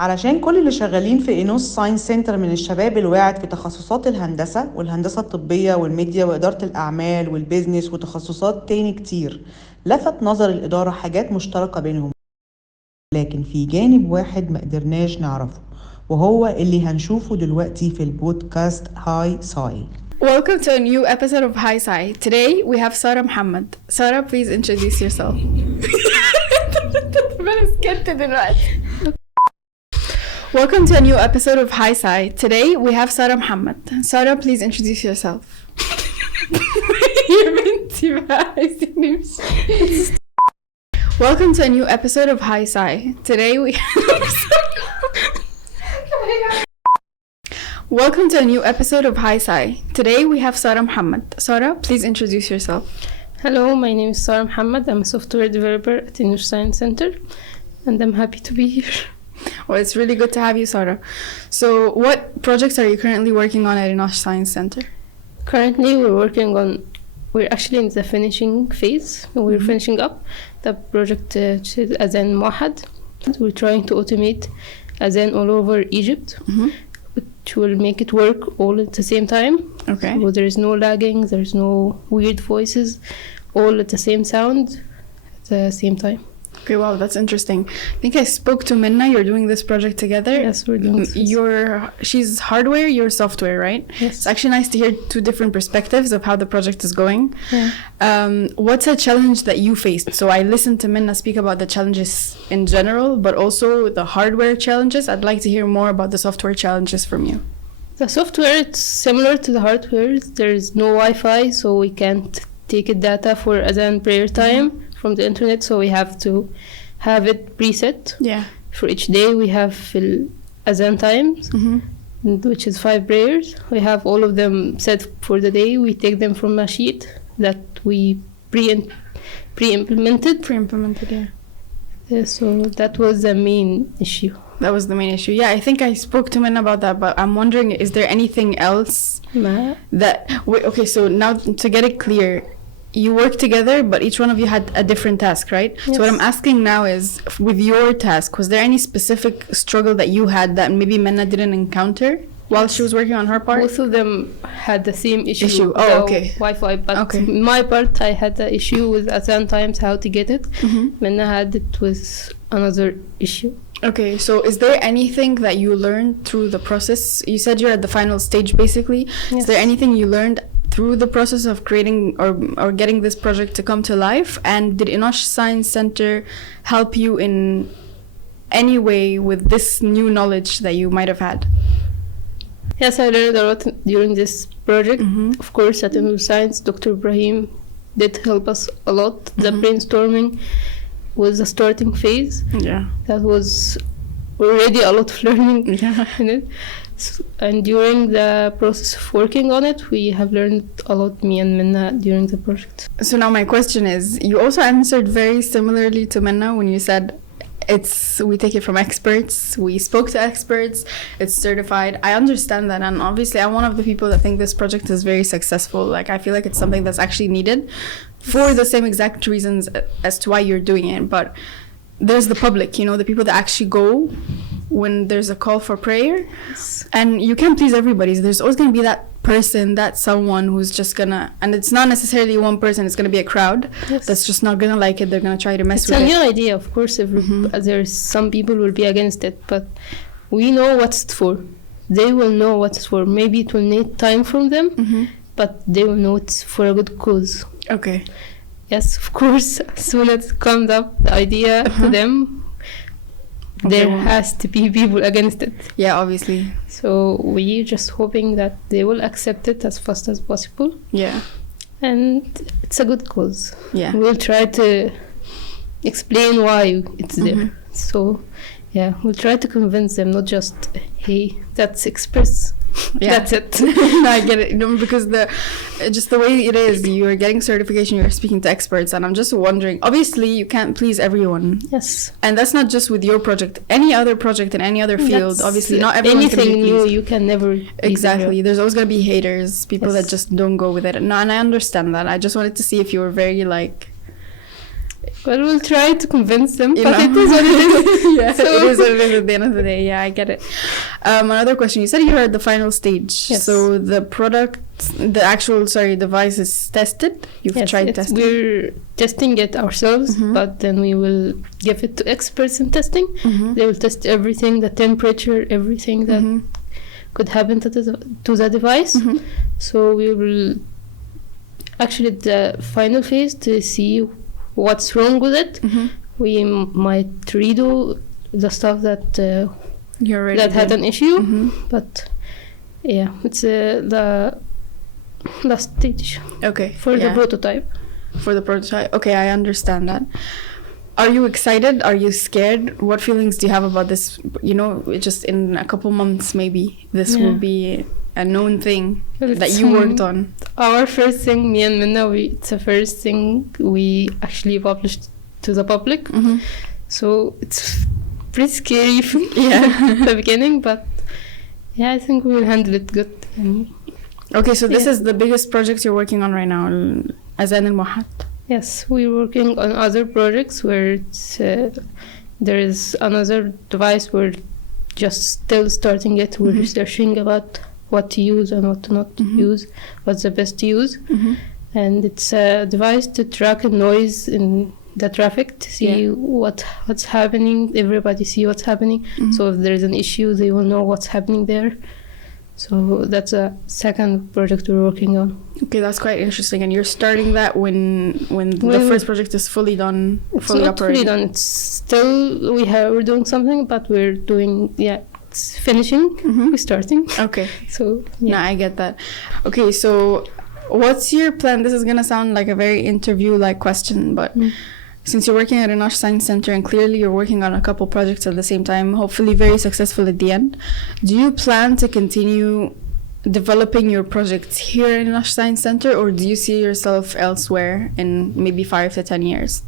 علشان كل اللي شغالين في إينوس ساينس سنتر من الشباب الواعد في تخصصات الهندسة والهندسة الطبية والميديا وإدارة الأعمال والبيزنس وتخصصات تاني كتير، لفت نظر الإدارة حاجات مشتركة بينهم، لكن في جانب واحد ما قدرناش نعرفه وهو اللي هنشوفه دلوقتي في البودكاست هاي ساي. Welcome to a new episode of HI SCI. Today we have Sarah Muhammad. Sarah, please introduce yourself. Welcome to a new episode of HI SCI. Today we have Sarah Muhammad. Sarah, please introduce yourself. Welcome to a new episode of HI SCI. Today we Welcome to a new episode of HI SCI. Today we have Sarah Muhammad. Sarah, please introduce yourself. Hello, my name is Sarah Muhammad. I'm a software developer at Enosh Science Center, and I'm happy to be here. Well, it's really good to have you, Sarah. So, what projects are you currently working on at Enosh Science Center? Currently, we're actually in the finishing phase. We're finishing up the project which is Azan Mohad. We're trying to automate Azan all over Egypt, which will make it work all at the same time. Okay. So there is no lagging, there's no weird voices, all at the same sound at the same time. Okay, wow, that's interesting. I think I spoke to Minna. You're doing this project together. Yes, we're doing this. She's hardware, you're software, right? Yes. It's actually nice to hear two different perspectives of how the project is going. Yeah. What's a challenge that you faced? So I listened to Minna speak about the challenges in general, but also the hardware challenges. I'd like to hear more about the software challenges from you. The software, it's similar to the hardware. There is no Wi-Fi, so we can't take data for Azan prayer time from the internet, so we have to have it preset. Yeah. For each day we have Azan times, which is 5 prayers. We have all of them set for the day. We take them from a sheet that we pre-implemented. Yeah. So that was the main issue. That was the main issue. Yeah, I think I spoke to Minna about that, but I'm wondering, is there anything else okay, so now to get it clear, you work together, but each one of you had a different task, right? Yes. So what I'm asking now is, with your task, was there any specific struggle that you had that maybe Minna didn't encounter while she was working on her part? Both of them had the same issue. Oh, okay. Wi-Fi, but my part, I had the issue with Azan times, how to get it. Minna had it with another issue. Okay, so is there anything that you learned through the process? You said you're at the final stage, basically. Yes. Is there anything you learned through the process of creating or getting this project to come to life? And did Enosh Science Center help you in any way with this new knowledge that you might have had? Yes, I learned a lot during this project. Of course, at Enosh Science, Dr. Ibrahim did help us a lot. The brainstorming was the starting phase. Yeah. That was already a lot of learning in it. And during the process of working on it, we have learned a lot, me and Minna, during the project. So now my question is, you also answered very similarly to Minna when you said we take it from experts, we spoke to experts, it's certified. I understand that, and obviously I'm one of the people that think this project is very successful. Like, I feel like it's something that's actually needed for the same exact reasons as to why you're doing it. But there's the public, the people that actually go when there's a call for prayer. Yes. And you can't please everybody. So there's always going to be that person, that someone who's just gonna, and it's not necessarily one person, it's gonna be a crowd that's just not gonna like it. They're gonna try to mess with it. It's a new idea, of course. There's some people will be against it, but we know what it's for. They will know what it's for. Maybe it will need time from them, but they will know it's for a good cause. Okay. Yes, of course. As soon as it comes up, the idea to them, there has to be people against it. Yeah, obviously. So we're just hoping that they will accept it as fast as possible. Yeah. And it's a good cause. Yeah. We'll try to explain why it's there. So, yeah, we'll try to convince them, not just, hey, that's express. Yeah. That's it. No, I get it. Because just the way it is, you're getting certification, you're speaking to experts, and I'm just wondering, obviously you can't please everyone. Yes. And that's not just with your project, any other project in any other field. Obviously not everyone's gonna be pleased. Anything new, you can never exactly. There's always going to be haters, people that just don't go with it. No, and I understand that. I just wanted to see if you were very Well, we'll try to convince them, You but know. it is what it is. Yeah, So- it is what it is at the end of the day. Yeah, I get it. Another question. You said you're at the final stage. Yes. So the device is tested? You've Yes, tried testing? we're testing it ourselves, Mhm. but then we will give it to experts in testing. Mhm. They will test everything, the temperature, everything that Mhm. could happen to the device. Mhm. So we will actually the final phase to see what's wrong with it. Mhm. We might redo the stuff that You're ready. that had an issue, Mhm. but yeah, it's the last stage Okay. for the yeah. prototype. For the prototype. Okay, I understand that. Are you excited? Are you scared? What feelings do you have about this? You know, just in a couple months, maybe this Yeah. will be a known thing Well, that it's, you worked on. Our first thing, me and Minna, it's the first thing we actually published to the public. Mm-hmm. So it's pretty scary Yeah. at the beginning, but yeah, I think we will handle it good. And Okay, so this Yeah. is the biggest project you're working on right now, Azan al-Muhad. yes, we're working on other projects where it's, there is another device. We're just still starting it. We're Mhm. researching about what to use and what to not Mhm. use, what's the best to use. Mm-hmm. And it's a device to track noise in the traffic to see Yeah. what's happening. Everybody see what's happening. Mhm. So if there's an issue, they will know what's happening there. So that's a second project we're working on. Okay, that's quite interesting. And you're starting that when the Well, first project is fully done, It's fully not fully operating. done. It's still we're doing something, but we're doing it's finishing. Mhm. We're starting. Okay. So No, I get that. Okay, so what's your plan? This is gonna sound like a very interview-like question, but Mm. since you're working at Enosh Science Center and clearly you're working on a couple projects at the same time, hopefully very successful at the end, do you plan to continue developing your projects here at Enosh Science Center, or do you see yourself elsewhere in maybe 5 to 10 years?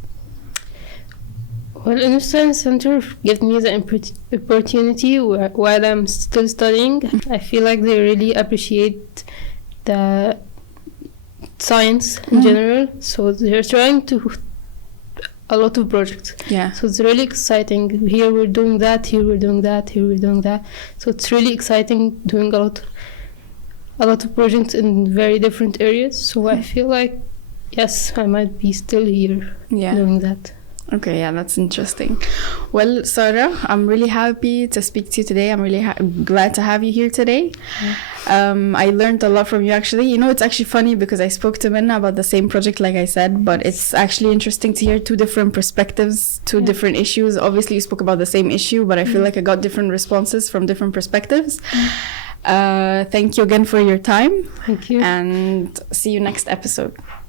Well, Enosh Science Center gave me the opportunity while I'm still studying. I feel like they really appreciate the science in Mhm. general. So they're trying to a lot of projects. Yeah. So it's really exciting. Here we're doing that, here we're doing that, here we're doing that. So it's really exciting doing a lot of projects in very different areas. So I feel like, yes, I might be still here Yeah. doing that. Okay, yeah, that's interesting. Well, Sarah, I'm really happy to speak to you today. I'm really glad to have you here today. I learned a lot from you, actually. You know, it's actually funny because I spoke to Minna about the same project, like I said, but it's actually interesting to hear two different perspectives, two Yeah. different issues. Obviously, you spoke about the same issue, but I feel like I got different responses from different perspectives. Thank you again for your time, Thank you. and see you next episode.